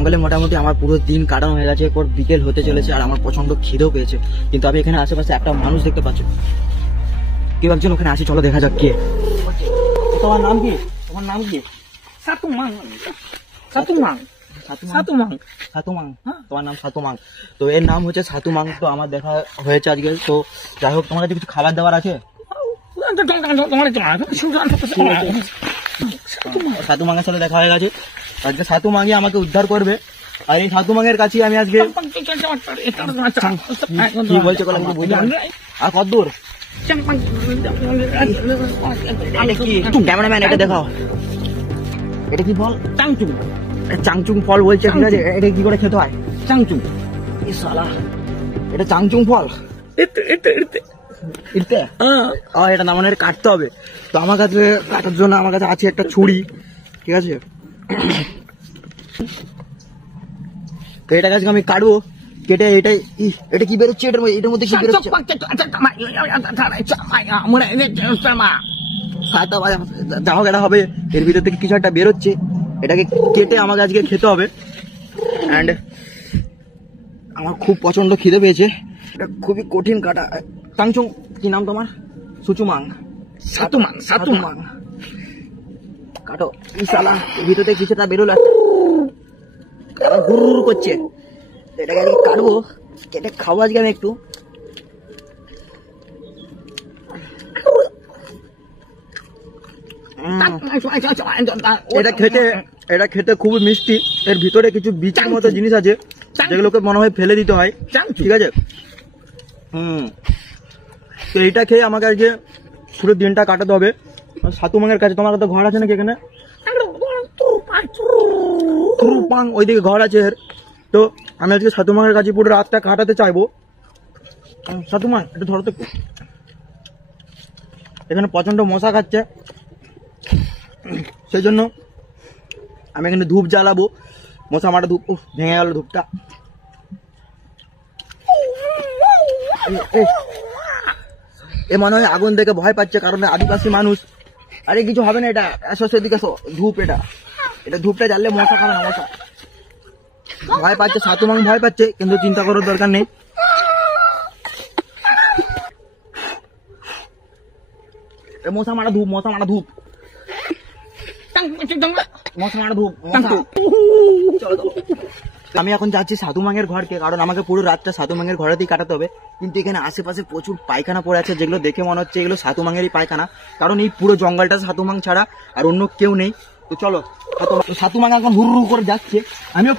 জঙ্গলে মোটামুটি আমার পুরো দিন কাটানো হয়ে গেছে, এরপর বিকেল হতে চলেছে আর আমার প্রচন্ড খিদেও পেয়েছে। কিন্তু আমি এখানে আশেপাশে একটা মানুষ দেখতে পাচ্ছি, কেউ একজন ওখানে আসি, চলো দেখা যাক কে। তোমার নাম কি? তোমার নাম কি? সাতুমাং। তোমার নাম সাতুমাং? তো এর নাম হচ্ছে সাতুমাং। তো আমার দেখা হয়েছে আজকে। তো যাই হোক, তোমার কাছে কিছু খাবার দাবার আছে? সাতুমাংয়ের সাথে দেখা হয়ে গেছে। আজকে সাতুমাংই আমাকে উদ্ধার করবে, আর এই সাতুমাংয়ের কাছে আমি আজকে কি বলছে আর কত দূর? ক্যামেরাম্যান এটা দেখাও, এটা কি ফল? চাংচুং। চাংচুং ফল বলছে, ঠিক আছে। এটা কি করে খেতে হয়? চাংচুং। এটা চাংচুং ফল। এটা না, মানে কাটতে হবে। তো আমার কাছে কাটার জন্য আমার কাছে আছে একটা ছুরি, ঠিক আছে। তো এটা কাছে আমি কাটবো, কেটে এটা কি বেরোচ্ছে? এটার মধ্যে কি বেরোচ্ছে? যাও, এটা হবে, এর ভিতর থেকে কিছু একটা বেরোচ্ছে। এটাকে কেটে আমাকে আজকে খেতে হবে। অ্যান্ড আমার খুব প্রচন্ড খিদে পেয়েছে, এটা খুবই কঠিন কাটা। চাংচুং, কি নাম তোমার? সুচুমাং। সাতুমাং কাটো। ইসালা, ভিতর থেকে কিছুটা বেরোলো, একটা হুর করছে। এটাকে আজকে কাটবো, কেটে খাবো আজকে আমি একটু। এটা খেতে খুবই মিষ্টি। এর ভিতরে কিছু বীজের মতো জিনিস আছে, যেগুলোকে মনে হয় ফেলে দিতে হয়, ঠিক আছে। তো এইটা খেয়ে আমাকে আজকে পুরো দিনটা কাটাতে হবে। সাতুমাংয়ের কাছে তোমার তো ঘর আছে নাকি এখানে? ওইদিকে ঘর আছে। তো আমি আজকে সাতুমাংয়ের কাছে পুরো রাতটা কাটাতে চাইবো। সাতুমাং, একটু ধরো তো। এখানে প্রচন্ড মশা খাচ্ছে, সেই জন্য আমি এখানে ধূপ জ্বালাবো। মশা মারা ধূপ। ভেঙে গেল ধূপটা। এ মনে হয় আগুন দেখে ভয় পাচ্ছে, কারণ আদিবাসী মানুষ। আরে কিছু হবে না, এটা এদিকে ধূপ। এটা ধূপটা জ্বাললে মশা খাবে না। মশা ভয় পাচ্ছে, সাতুমাং ভয় পাচ্ছে, কিন্তু চিন্তা করার দরকার নেই। মশা মারা ধূপ। আমি এখন যাচ্ছি সাতুমাংয়ের ঘরকে, কারণ আমাকে পুরো রাতটা সাতুমাংয়ের ঘরেতেই কাটাতে হবে। কিন্তু এখানে আশেপাশে প্রচুর পায়খানা পড়ে আছে, যেগুলো দেখে মনে হচ্ছে এগুলো সাতুমাংয়েরই পায়খানা, কারণ এই পুরো জঙ্গলটা সাতুমাং ছাড়া আর অন্য কেউ নেই। তো চলো, সাতুমাং এখন হুর করে যাচ্ছে, আমিও